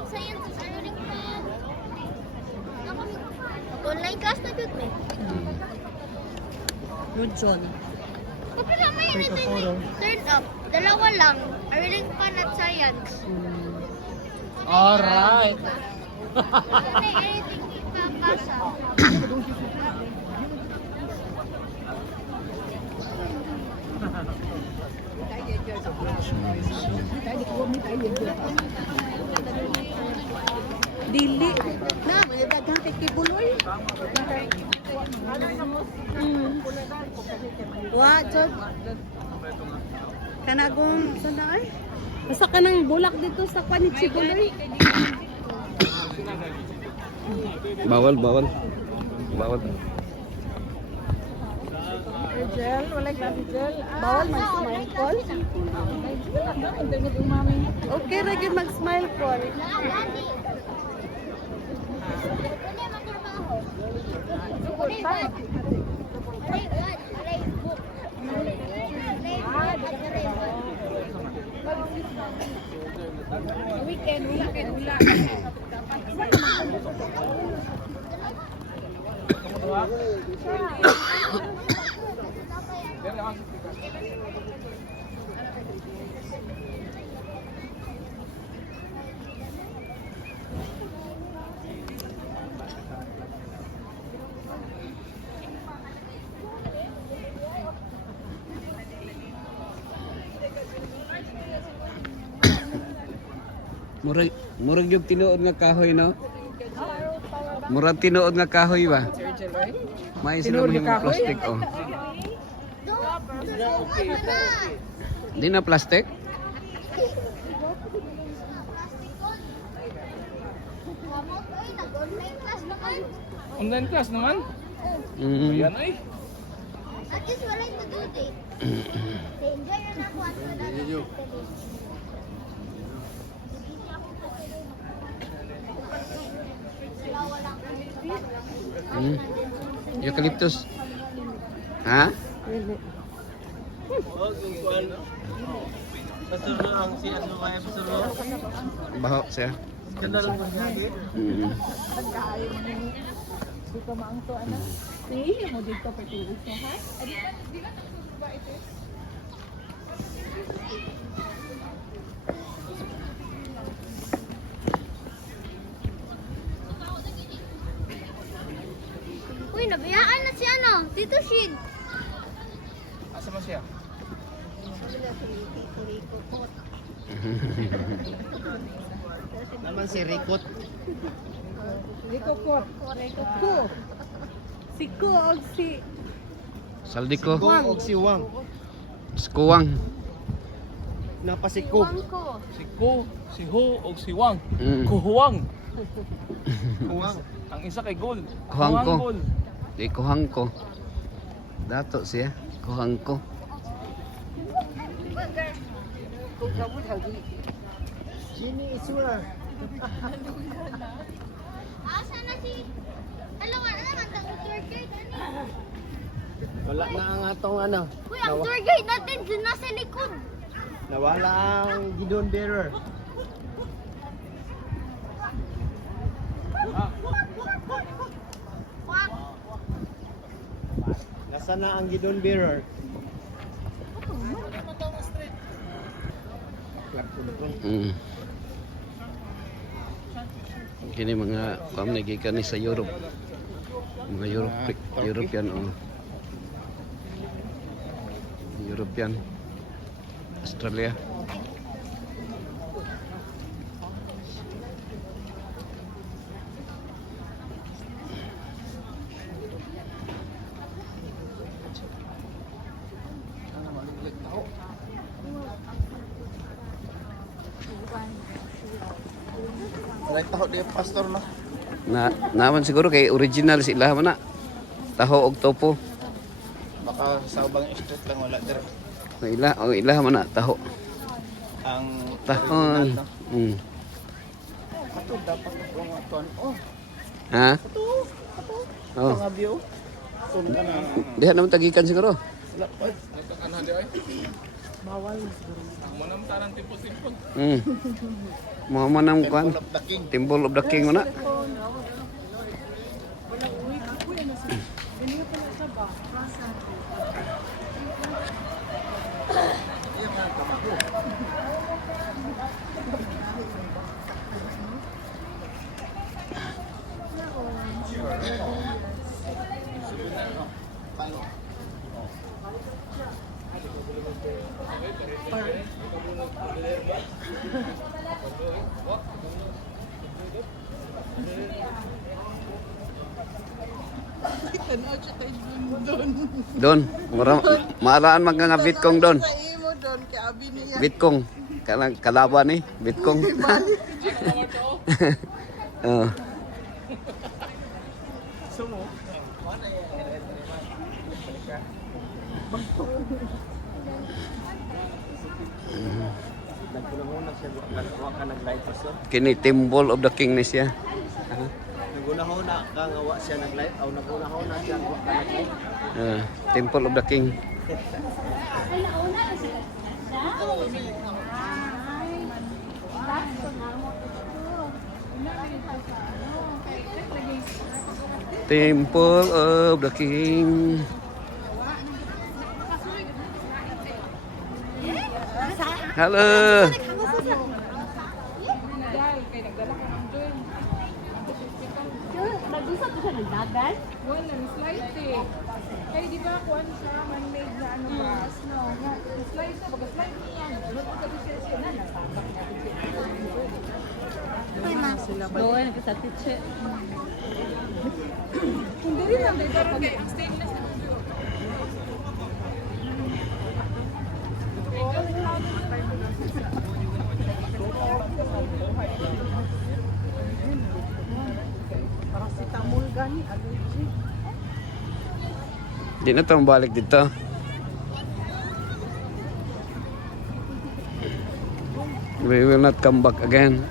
Science, ano rin pa? Online class na dyan eh. Good John. Kapag naman yun ito turn up, dalawa lang. Arling pan at science. Alright. May anything pa kasa. Dili. Na, may daghang kay kibuloy. Wa, John. Kanagong, saan na ay? Basta ka ng bulak dito sa panit kibuloy. Bawal. Bawal. Gel, wala klase gel. Bawal mag-smile call. Okay, lagi mag-smile call. Lagi. Kundi magtrabaho. Kundi bad. Kundi bad. Kundi book. Weekend, wala. Murag yung tinuod nga kahoy no? Murag tinuod nga kahoy ba? May sila mga plastic oh. Di na plastic? Online class naman? Mm. Yan ay. At least wala yung mag-duty. Enjoy na ako at wala na. Eucalyptus. Ha? Pasuro ang si ano kaya pasuro. Baho siya. Ganda lang mo siya. Mm. Uy, nabiyaan na si ano, Tito Shig. Asa mo siya? Naman si Rikot. Si Ko og si Saldiko. Go og si Wang. Skuwang. Napasiko. Ko. Si Ko, si Ho, o si Wang. Mm. Kuhuwang. Wang. Ang isa kay Gol. Kuhang ko. Gol. Di kuhang ko. Dato siya. Kuhang ko. Sini Isura. Asa na si... Alam nga naman, ang tour guide. Wala na ang atong ano. Uy, ang tour guide natin, dun nasa likod. Nawala ang Gidon Bearer. Wak. Nasaan na ang Gidon Bearer? Mm. Kini mga kami gikan ni sa Europe. Mga European oh. European. Australia. Right taho di pastor no. Naman siguro kay original sila man na. Taho og topo. Baka sa ubang street lang wala dire. Ang ila man na taho. Ang Tahon. Mm. ato dapat kung aton. Oh, Ha? Oh. nga view. Sun ka na. Diha naman tagikan siguro. Mm. Mga manang kwan. Of the King. Temple of the King mo na. Don, maraan mag nga Vitkong don. Vitkong, kalaban ni Vitkong. Oh. Nagkunahuna siya nagwa ka nag-light pastor. Kini Temple of the King ni siya. Nagunahuna ka nga wa siya nag-light aw nagunahuna siya nga wa ka nag-light. Temple of the King. Temple of the King. Halo. nag-usap ko siya ng dagat. Wala, slight eh. Kaya di ba kuwan siya, man-made na ano ba, snow. Slight na, baga slight niya. Ano ko sabi siya na, natabak natin siya. Oo, nagkasatid siya. Hindi rin lang, di ba rin kay stainless na video. Paracetamol gani, allergy. Di na tayo balik dito. We will not come back again.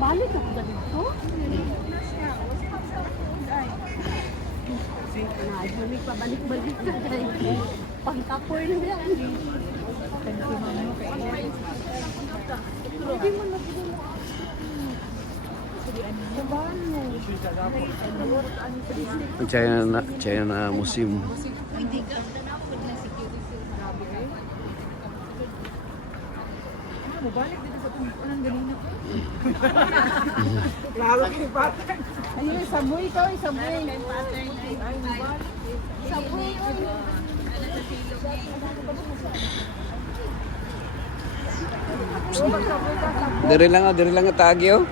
Balik ako na dito. Kasi nga, pabalik-balik ka. Kapoy na yan. China na museum. Mabalik dito sa tungkulan ganina. Lalo kay pattern. Ayun, samoy ka, samoy. Ay, mabalik. Samoy. Diri lang nga Tagyo.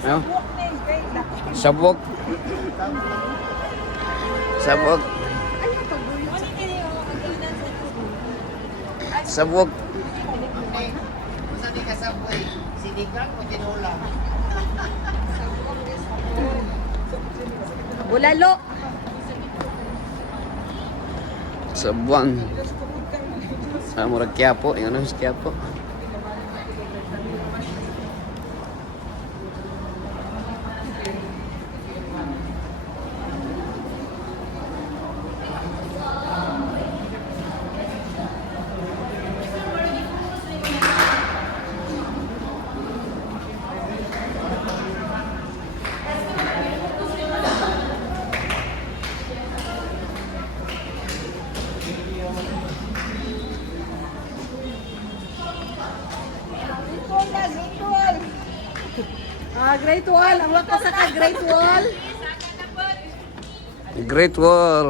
Ano? Sabok. Sabok. Sabok. Saan ka subway? Sinigang o tinola? Bulalo. Sabuang. Murag Quiapo, yung ano sa Quiapo. Great Wall. Ang wata sa ka Great Wall. Great Wall.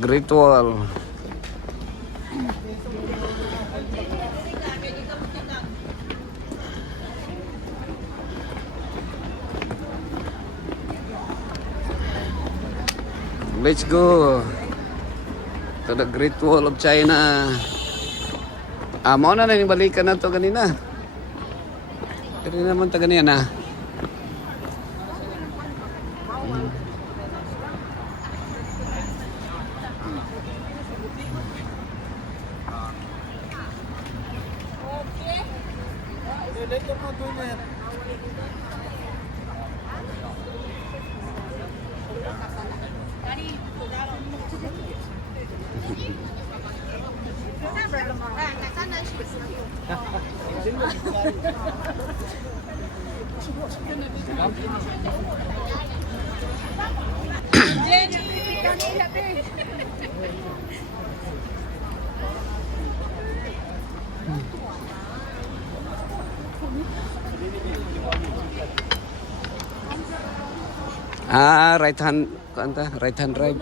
Great Wall. Let's go to the Great Wall of China. Mo na yung balikan na to kanina. Kaya naman taga niya na. Right hand, kanta, right hand drive.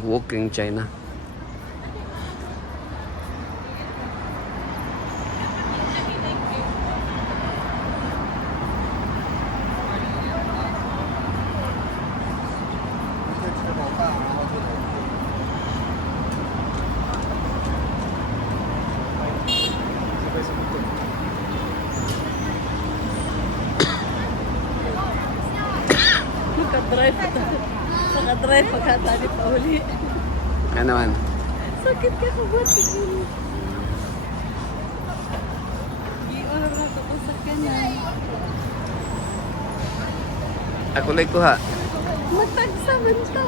Walking China. Nakadrive pagkatali pa uli. Ano naman? Sakit ka ka ba? I-order na ito sa kanya. Ako lang kuha. Matagsaman ka.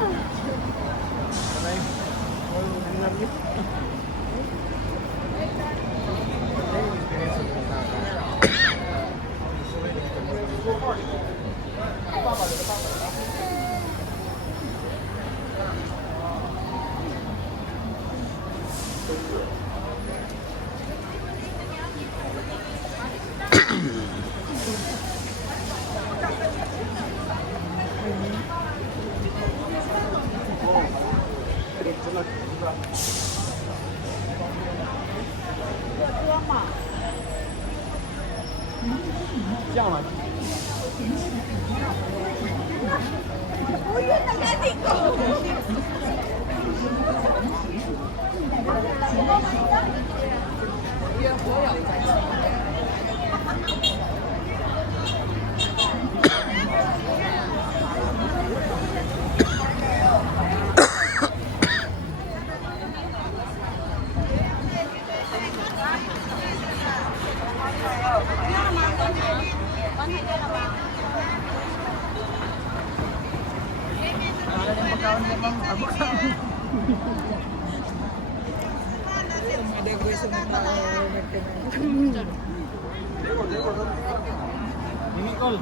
Nicole,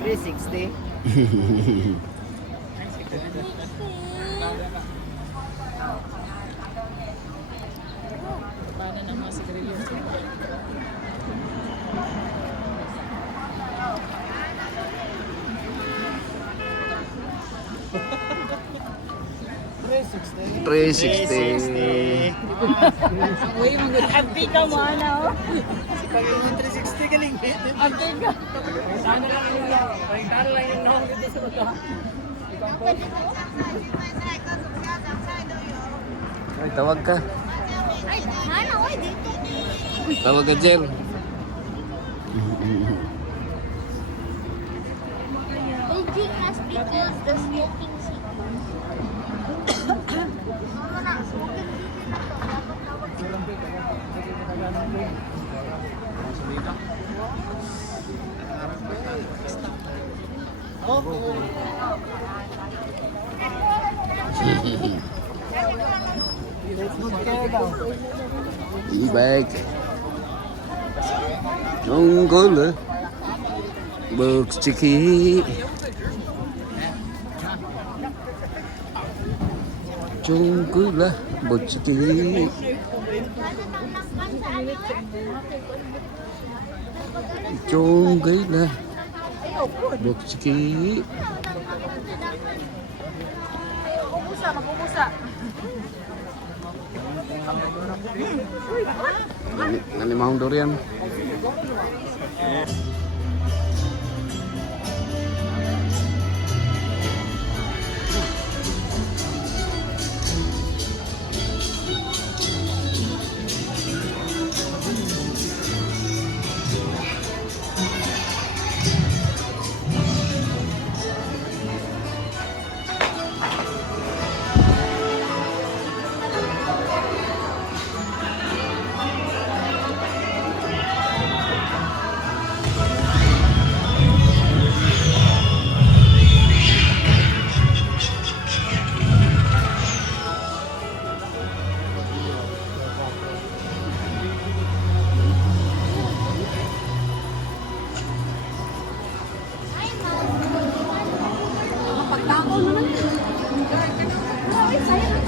360. Happy ka mo, ano? Pagiging 360 galing. Happy ka. Sana lang yun lang. Pagkano lang yun noon dito sa mga. Ay, tawag ka. Ay, mana, oy, dito. Tawag ka, Jel. Will drink us because the smoking seat. Mama na, smoking seat na to. Dapat tawag. E-bike. Jungle. Box chiki. Jungle. Box chiki. Jungle. Box chiki. Mag-umusa, mag-umusa. Ngani mahong durian.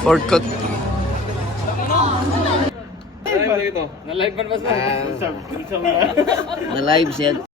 Ford Cut. Na-live man ba sa? Na live siya.